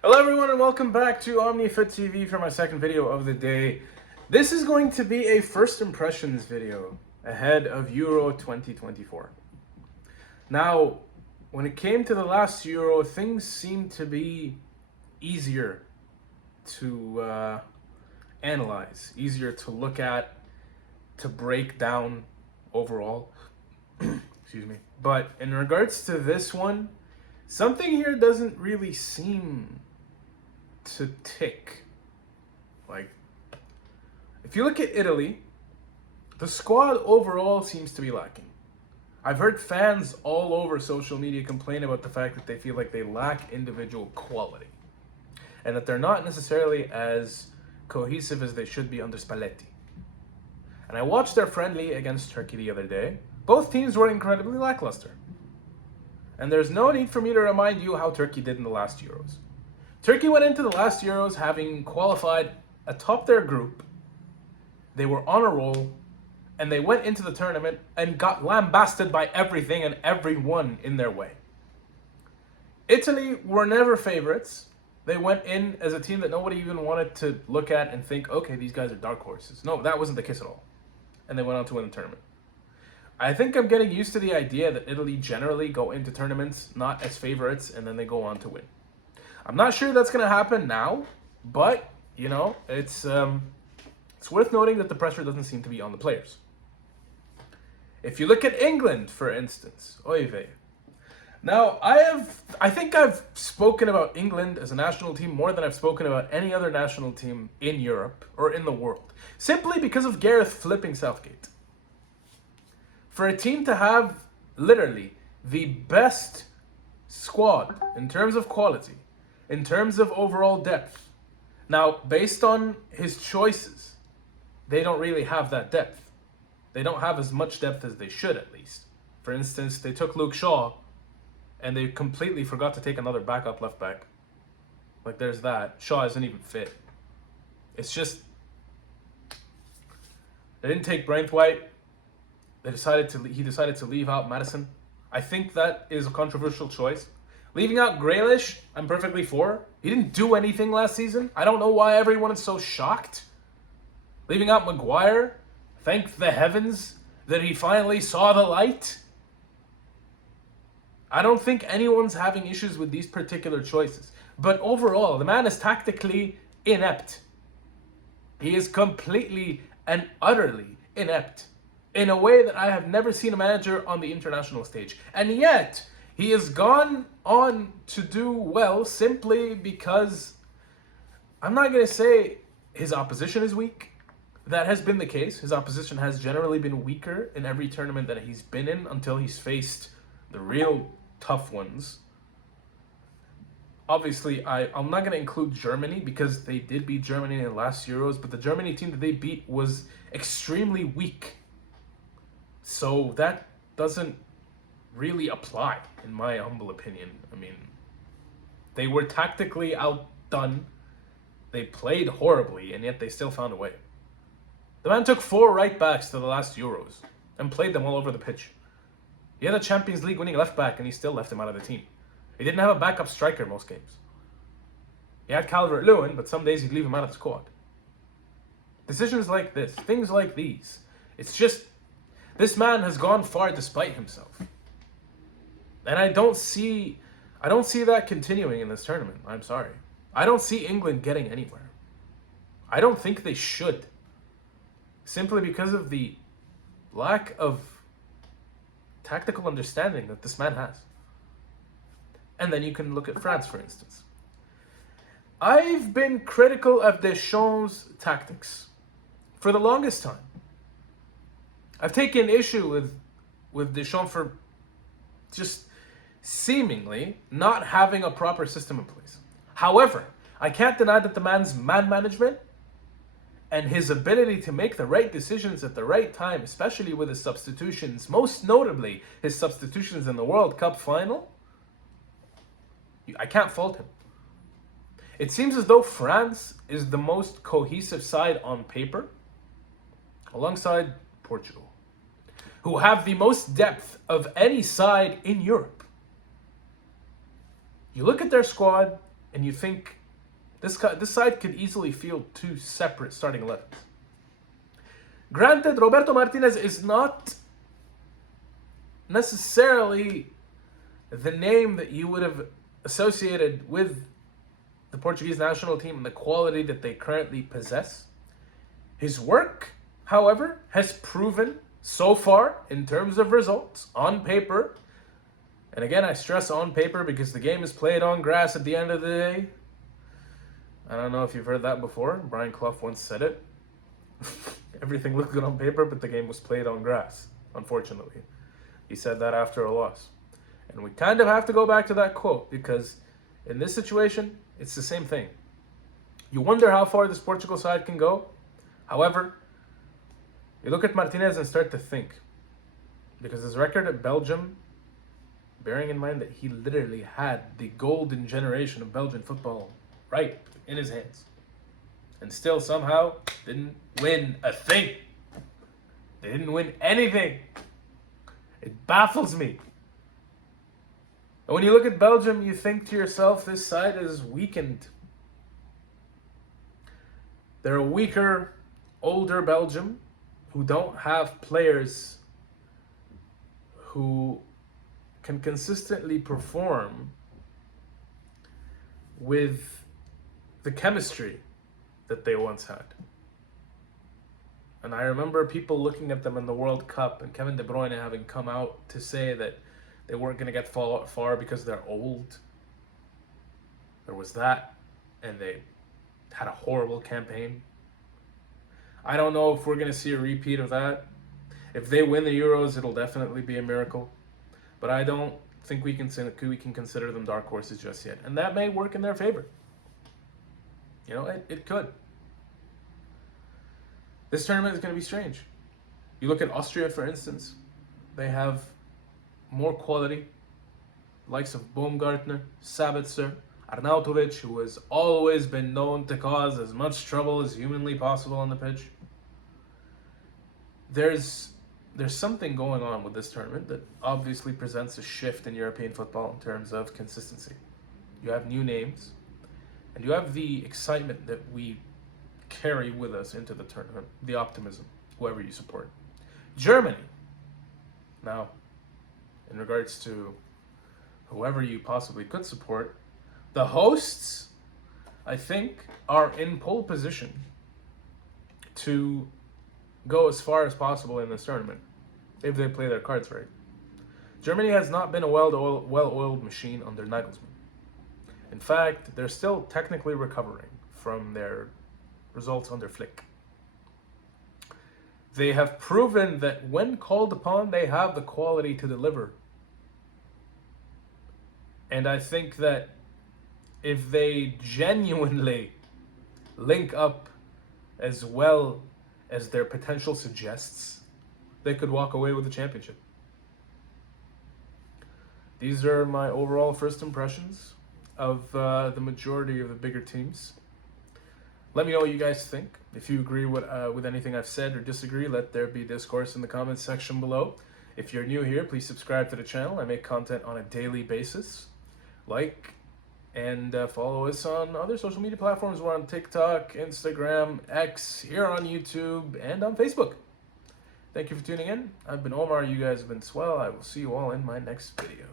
Hello everyone and welcome back to OmniFit TV for my second video of the day. This is going to be a first impressions video ahead of Euro 2024. Now, when it came to the last Euro, things seemed to be easier to analyze, easier to look at, to break down overall. Excuse me. But in regards to this one, something here doesn't really seem to tick. Like, if you look at Italy, the squad overall seems to be lacking. I've heard fans all over social media complain about the fact that they feel like they lack individual quality and that they're not necessarily as cohesive as they should be under Spalletti. And I watched their friendly against Turkey the other day. Both teams were incredibly lackluster. And there's no need for me to remind you how Turkey did in the last Euros. Turkey went into the last Euros having qualified atop their group. They were on a roll, and they went into the tournament and got lambasted by everything and everyone in their way. Italy were never favorites. They went in as a team that nobody even wanted to look at and think, okay, these guys are dark horses. No, that wasn't the case at all. And they went on to win the tournament. I think I'm getting used to the idea that Italy generally go into tournaments not as favorites and then they go on to win. I'm not sure that's going to happen now, but, you know, it's worth noting that the pressure doesn't seem to be on the players. If you look at England, for instance, oy vey. Now, I think I've spoken about England as a national team more than I've spoken about any other national team in Europe or in the world, simply because of Gareth flipping Southgate. For a team to have literally the best squad in terms of quality, in terms of overall depth. Now, based on his choices, they don't really have that depth. They don't have as much depth as they should, at least. For instance, they took Luke Shaw, and they completely forgot to take another backup left back. Like, there's that. Shaw isn't even fit. It's just... They didn't take Braithwaite. He decided to leave out Madison. I think that is a controversial choice. Leaving out Grealish, I'm perfectly for. He didn't do anything last season. I don't know why everyone is so shocked. Leaving out Maguire, thank the heavens that he finally saw the light. I don't think anyone's having issues with these particular choices. But overall, the man is tactically inept. He is completely and utterly inept in a way that I have never seen a manager on the international stage. And yet, he has gone on to do well simply because, I'm not going to say his opposition is weak. That has been the case. His opposition has generally been weaker in every tournament that he's been in until he's faced the real tough ones. Obviously, I'm not going to include Germany because they did beat Germany in the last Euros, but the Germany team that they beat was extremely weak. So that doesn't really apply, in my humble opinion. I mean, they were tactically outdone. They played horribly, and yet they still found a way. The man took 4 right backs to the last Euros and played them all over the pitch. He had a Champions League winning left back, and he still left him out of the team. He didn't have a backup striker most games. He had Calvert-Lewin, but some days he'd leave him out of the squad. Decisions like this, things like these, it's just... This man has gone far despite himself. And I don't see that continuing in this tournament. I'm sorry. I don't see England getting anywhere. I don't think they should. Simply because of the lack of tactical understanding that this man has. And then you can look at France, for instance. I've been critical of Deschamps' tactics for the longest time. I've taken issue with Deschamps for just seemingly not having a proper system in place. However, I can't deny that the man's man management and his ability to make the right decisions at the right time, especially with his substitutions, most notably his substitutions in the World Cup final, I can't fault him. It seems as though France is the most cohesive side on paper, alongside Portugal, who have the most depth of any side in Europe. You look at their squad, and you think this side could easily field two separate starting 11s. Granted, Roberto Martinez is not necessarily the name that you would have associated with the Portuguese national team and the quality that they currently possess. His work, however, has proven so far in terms of results on paper, and again I stress on paper because the game is played on grass at the end of the day. I don't know if you've heard that before. Brian Clough once said it. Everything looked good on paper, but the game was played on grass, unfortunately. He said that after a loss. And we kind of have to go back to that quote because in this situation, it's the same thing. You wonder how far this Portugal side can go. However, you look at Martinez and start to think. Because his record at Belgium, bearing in mind that he literally had the golden generation of Belgian football right in his hands, and still somehow didn't win a thing. They didn't win anything. It baffles me. And when you look at Belgium, you think to yourself, this side is weakened. They're a weaker, older Belgium who don't have players who can consistently perform with the chemistry that they once had. And I remember people looking at them in the World Cup and Kevin De Bruyne having come out to say that they weren't going to get far because they're old. There was that, and they had a horrible campaign. I don't know if we're going to see a repeat of that. If they win the Euros, it'll definitely be a miracle. But I don't think we can consider them dark horses just yet. And that may work in their favor. You know, it could. This tournament is going to be strange. You look at Austria, for instance. They have more quality. Likes of Baumgartner, Sabitzer, Arnautovic, who has always been known to cause as much trouble as humanly possible on the pitch. There's something going on with this tournament that obviously presents a shift in European football in terms of consistency. You have new names, and you have the excitement that we carry with us into the tournament, the optimism, whoever you support. Germany. Now, in regards to whoever you possibly could support, the hosts, I think, are in pole position to go as far as possible in this tournament if they play their cards right. Germany has not been a well-oiled machine under Nagelsmann. In fact, they're still technically recovering from their results under Flick. They have proven that when called upon, they have the quality to deliver. And I think that if they genuinely link up as well as their potential suggests, they could walk away with the championship. These are my overall first impressions of the majority of the bigger teams. Let me know what you guys think. If you agree with anything I've said or disagree, let there be discourse in the comments section below. If you're new here, please subscribe to the channel. I make content on a daily basis. Like and follow us on other social media platforms. We're on TikTok, Instagram, X, here on YouTube, and on Facebook. Thank you for tuning in. I've been Omar. You guys have been swell. I will see you all in my next video.